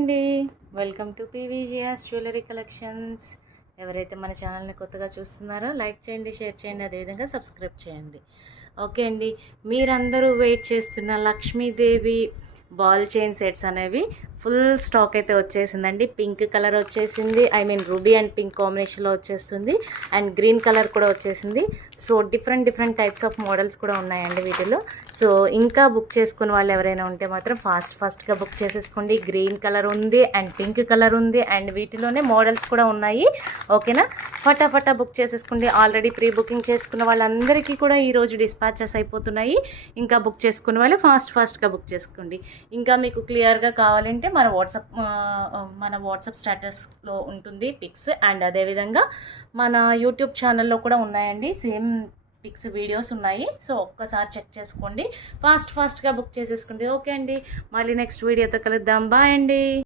అండి, welcome to పీవీజీఆర్స్ jewellery collections. ఎవరైతే మన ఛానల్ని కొత్తగా చూస్తున్నారో లైక్ చేయండి, షేర్ చేయండి, అదేవిధంగా సబ్స్క్రైబ్ చేయండి. ఓకే అండి, మీరందరూ వెయిట్ చేస్తున్న లక్ష్మీదేవి బాల్ చైన్ సెట్స్ అనేవి ఫుల్ స్టాక్ అయితే వచ్చేసిందండి. పింక్ కలర్ వచ్చేసింది, రూబీ అండ్ పింక్ కాంబినేషన్లో వచ్చేస్తుంది, అండ్ గ్రీన్ కలర్ కూడా వచ్చేసింది. So different types of models కూడా ఉన్నాయండి వీటిలో. సో ఇంకా బుక్ చేసుకున్న వాళ్ళు ఎవరైనా ఉంటే మాత్రం ఫాస్ట్గా బుక్ చేసేసుకోండి. గ్రీన్ కలర్ ఉంది అండ్ పింక్ కలర్ ఉంది, అండ్ వీటిలోనే మోడల్స్ కూడా ఉన్నాయి. ఓకేనా, ఫటాఫటా బుక్ చేసేసుకోండి. ఆల్రెడీ ప్రీ బుకింగ్ చేసుకున్న వాళ్ళందరికీ కూడా ఈరోజు డిస్పాచెస్ అయిపోతున్నాయి. ఇంకా బుక్ చేసుకున్న వాళ్ళు ఫాస్ట్గా బుక్ చేసుకోండి. ఇంకా మీకు క్లియర్గా కావాలంటే మన వాట్సాప్ స్టేటస్లో ఉంటుంది పిక్స్, అండ్ అదేవిధంగా మన యూట్యూబ్ ఛానల్లో కూడా ఉన్నాయండి, సేమ్ పిక్స్ వీడియోస్ ఉన్నాయి. సో ఒక్కసారి చెక్ చేసుకోండి, ఫాస్ట్గా బుక్ చేసేసుకోండి. ఓకే అండి, మళ్ళీ నెక్స్ట్ వీడియోతో కలుద్దాం. బాయ్ అండి.